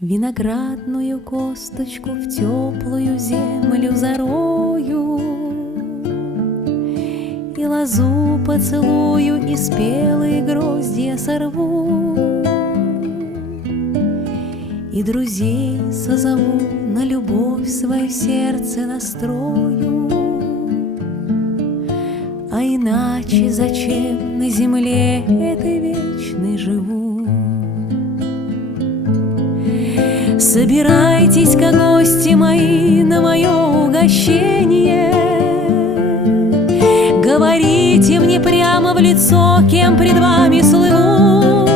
Виноградную косточку в теплую землю зарою, и лозу поцелую, и спелые гроздья сорву, и друзей созову, на любовь свое сердце настрою. А иначе зачем на земле этой вечной живу? Собирайтесь-ка, гости мои, на мое угощение. Говорите мне прямо в лицо, кем пред вами слыву.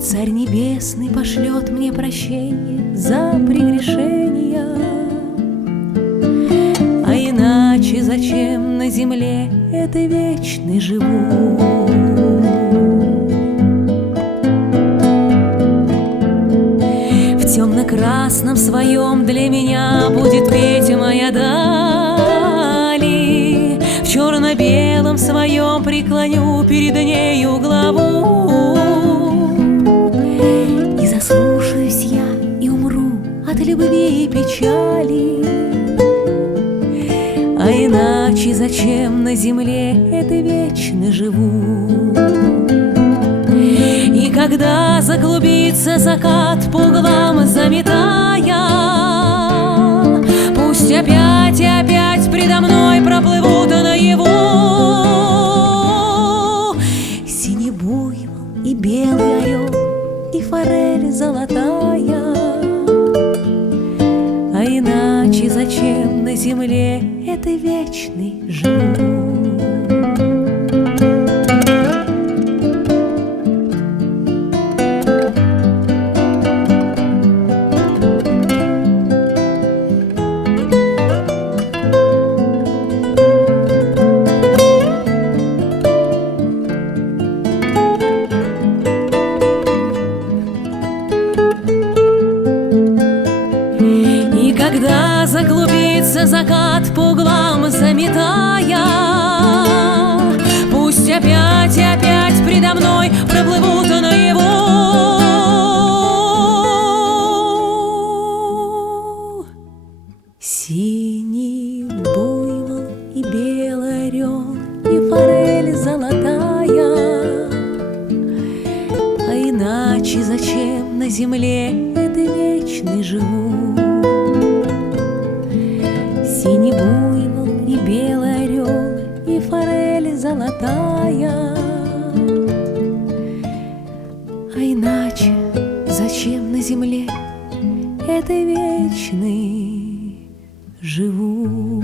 Царь Небесный пошлет мне прощение за прегрешения. А иначе зачем на земле этой вечной живу? В темно-красном своем для меня будет петь моя дали, в черно-белом своем преклоню перед нею главу. И заслушаюсь я, и умру от любви и печали. А иначе зачем на земле этой вечно живу? И когда заклубится закат по углам заметая, пусть опять и опять предо мной проплывут наяву синий буйвол и белый орел и форель золотая. А иначе зачем на земле этой вечной живу? Когда заклубится закат по углам заметая, пусть опять и опять предо мной проплывут наяву синий буйвол и белый орел и форель золотая. А иначе зачем на земле этой вечной живу? Синий буйвол и белый орел и форель золотая. А иначе зачем на земле этой вечной живу?